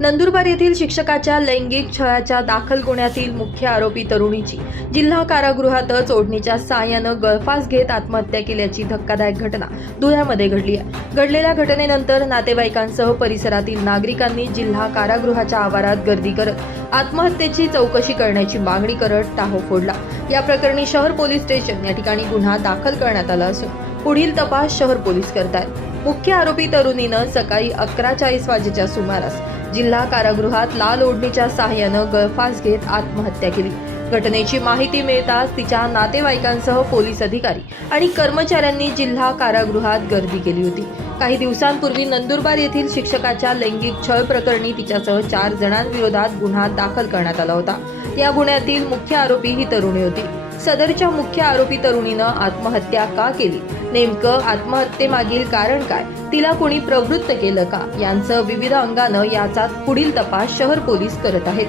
नंदुरबार येथील शिक्षकाच्या लैंगिक छळाच्या दाखल गुन्ह्यातील मुख्य आरोपी तरुणीची. जिल्हा कारागृहातच ओढणीच्या साहाय्यानं गळफास घेत आत्महत्या केल्याची धक्कादायक घटना धुळ्यामध्ये घडली आहे. घडलेल्या घटनेनंतर नातेवाईकांसह परिसरातील नागरिकांनी जिल्हा कारागृहाच्या आवारात गर्दी करत आत्महत्येची चौकशी करण्याची मागणी करत टाहो फोडला. या प्रकरणी शहर पोलीस स्टेशन या ठिकाणी गुन्हा दाखल करण्यात आला असून पुढील तपास शहर पोलीस करतात मुख्य आरोपी तरुणीनं सकाळी अकरा चाळीस वाजेच्या सुमारास जिल्हा कारागृहात लाल ओढणीच्या सहाय्यानं गळफास घेत आत्महत्या केली. घटनेची माहिती मिळताच तिच्या नातेवाईकांसह पोलीस अधिकारी आणि कर्मचाऱ्यांनी जिल्हा कारागृहात गर्दी केली होती. काही दिवसांपूर्वी नंदुरबार येथील शिक्षकाच्या लैंगिक छळ प्रकरणी तिच्यासह चार जणांविरोधात गुन्हा दाखल करण्यात आला होता. या गुन्ह्यातील मुख्य आरोपी ही तरुणी होती. सदरच्या मुख्य आरोपी तरुणीनं आत्महत्या का केली? नेमकं आत्महत्येमागील कारण काय? तिला कोणी प्रवृत्त केलं का? यांचं विविध अंगानं याचा पुढील तपास शहर पोलीस करत आहेत.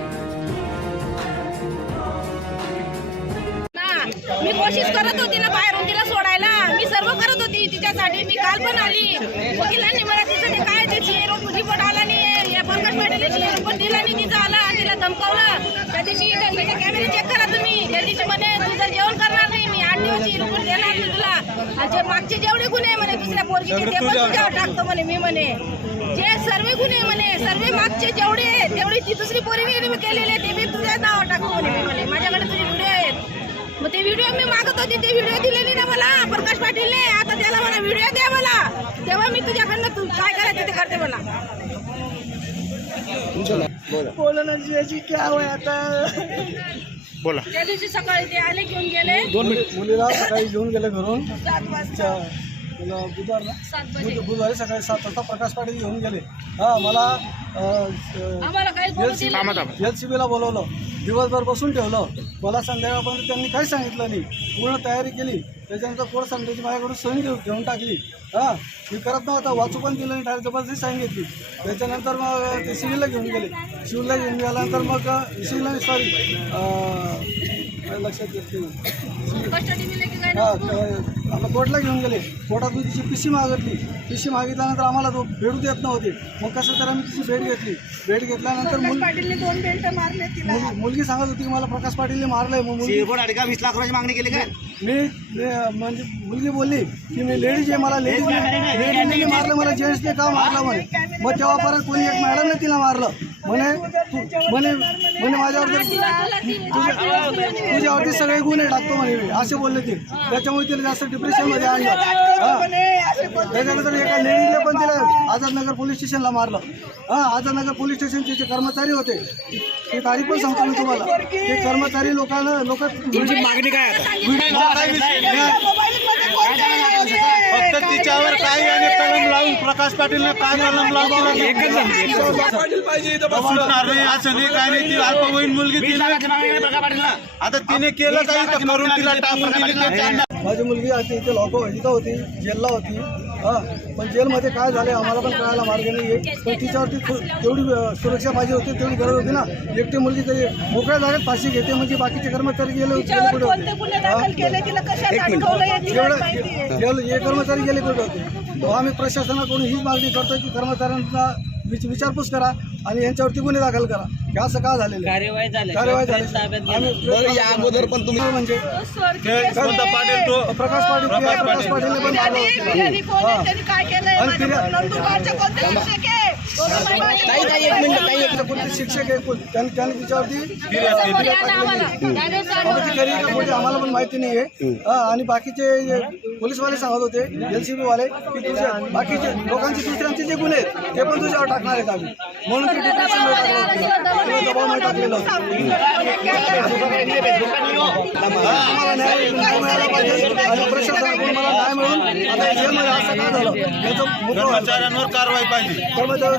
मी कोशिश करत होती ना बाहेरून तिला सोडायला. मी सर्व करत होती तिच्यासाठी. मी काल पण आली. वकिलांनी मला तिचं काय त्याची रिपोर्ट आला नाही या पंकज पाटीलची रिपोर्ट दिला नाही तिचा आला तिला धमकावलं. त्या दिवशी कॅमेरे चेक करा तुम्ही. त्या दिवशी म्हणे तू जर जेवण करणार देणार तुला. जे मागचे जेवढे गुन्हे म्हणे दुसऱ्या पोरगीचे ते पण तुझ्यावर टाकतो. म्हणे मी म्हणे. जे सर्व गुन्हे म्हणे सर्व मागचे जेवढे तेवढी ती दुसरी पोरी मी केलेले ते मी तुझ्या नावावर टाकतो म्हणे मी म्हणे. माझ्याकडे तुझे व्हिडिओ आहेत. मग ते व्हिडिओ मी मागत होते ते व्हिडिओ दिले नाही ना मला प्रकाश पाटीलने. आता त्याला मला व्हिडिओ द्या मला. तेव्हा मी तुझ्याकडनं तू काय करायचं ते करते मला बोलण्याची याची काय होय आता? बोला. त्या दिवशी सकाळी ते आले घेऊन गेले. दोन मिनिट. मुलीला सकाळी घेऊन गेले घरून. सात वाजता. मला बुधवारला सात बजे. बुध- बुधवारी सकाळी सात वाजता प्रकाश पाटील घेऊन गेले. हा मला आम्हाला काही बोलू दिलं थांबा नाही. थांबा. एल सी बीला बोलवलं. दिवसभर बसून ठेवलं. मला संध्याकाळपर्यंत त्यांनी काही सांगितलं नाही. पूर्ण तयारी केली. त्याच्यानंतर कोर्ट संडेची माझ्याकडून सही घेऊन घेऊन टाकली. हां मी करत नव्हता. वाचू पण दिलं नाही. जबरदस्ती सांगितली. त्याच्यानंतर मग ते सिव्हिलला घेऊन गेले. सिव्हिलला घेऊन गेल्यानंतर मग सिव्हिलला सॉरी लक्षात घेतली हा आपलं कोर्टला घेऊन गेले. कोर्टात मी तिची पिशी मागितली. पिशी मागितल्यानंतर आम्हाला तो भेटू देत नव्हते. मग कसं तर आम्ही तिची भेट घेतली. भेट घेतल्यानंतर मुल- पाटीलने दोन बेल्ट मारले तिला. मुलगी मुलगी सांगत होती की मला प्रकाश पाटीलने मारलंय. मग मुलगी वीस लाख रुपयाची मागणी केली काय? मी मी- म्हणजे मुलगी बोलली की मी लेडीज आहे मला लेडीज लेडीजने मारलं मला जेंट्सने का मारलं म्हणे? मग तेव्हा परत कोणी एक मॅडमने तिला मारलं. म्हणे म्हणे म्हणे माझ्यावर जर तुझ्या तुझ्यावरती सगळे गुन्हे टाकतो म्हणे मी असे बोलले ते. त्याच्यामुळे तिला जास्त डिप्रेशनमध्ये आणलं. हा. त्याच्यानंतर एका लेडीजला पण तिला आझादनगर पोलीस स्टेशनला मारलं. हा आझादनगर पोलीस स्टेशनचे जे कर्मचारी होते ते तारीख पण सांगतो मी तुम्हाला. ते कर्मचारी लोकांना लोक मागणी काय? फक्त तिच्यावर काय याने कलम लावून प्रकाश पाटीलने काय कलम लावून सुटणार नाही असं नाही काय नाही ती अल्पवयीन मुलगी तिने आता तिने केलं काही तर करून तिला टाकून दिली माझी मुलगी आता इथे लॉक इथं होती जेलला होती. हा पण जेलमध्ये काय झालं आम्हाला पण कळायला मार्ग नाही आहे पण तिच्यावरती तेवढी सुरक्षा पाहिजे होती तेवढी गरज होती ना. एकटी मुलगी तरी मोकळ्या जागेत फाशी घेते म्हणजे बाकीचे कर्मचारी गेले होते हा? हे कर्मचारी गेले कुठे होते? तो आम्ही प्रशासनाकडून हीच मागणी करतोय की कर्मचाऱ्यांना विच- विचारपूस करा आणि यांच्यावरती गुन्हे दाखल करा. हे असं का झालेलं आहे? कार्यवाही झाली कार्यवाही झाली आम्ही या अगोदर पण तुम्ही म्हणजे पाटील तो? प्रकाश पाटील प्रकाश प्रकाश पाटीलने पण मारलं होतं. त्यांनी कोण- त्यांनी काय केलंय? आणि माझ्या तिला- कोणत्या? कोणते शिक्षक आहे त्यांनी तिच्यावरती आम्हाला. पण माहिती नाही आहे हा, आणि बाकीचे पोलीसवाले सांगत होते एलसीबी वाले की तुझ्या बाकीचे लोकांचे दुसऱ्यांचे जे गुन्हे आहेत ते पण तुझ्यावर टाकणार आहेत आम्ही. म्हणून दबावमध्ये टाकलेलं होतं. हा, आम्हाला न्याय मिळाला पाहिजे. आणि प्रशासनाकडून मला न्याय मिळून आता जेलमध्ये असं का झालं याचं कर्मचाऱ्यांवर कारवाई पाहिजे. कर्मचाऱ्यावरती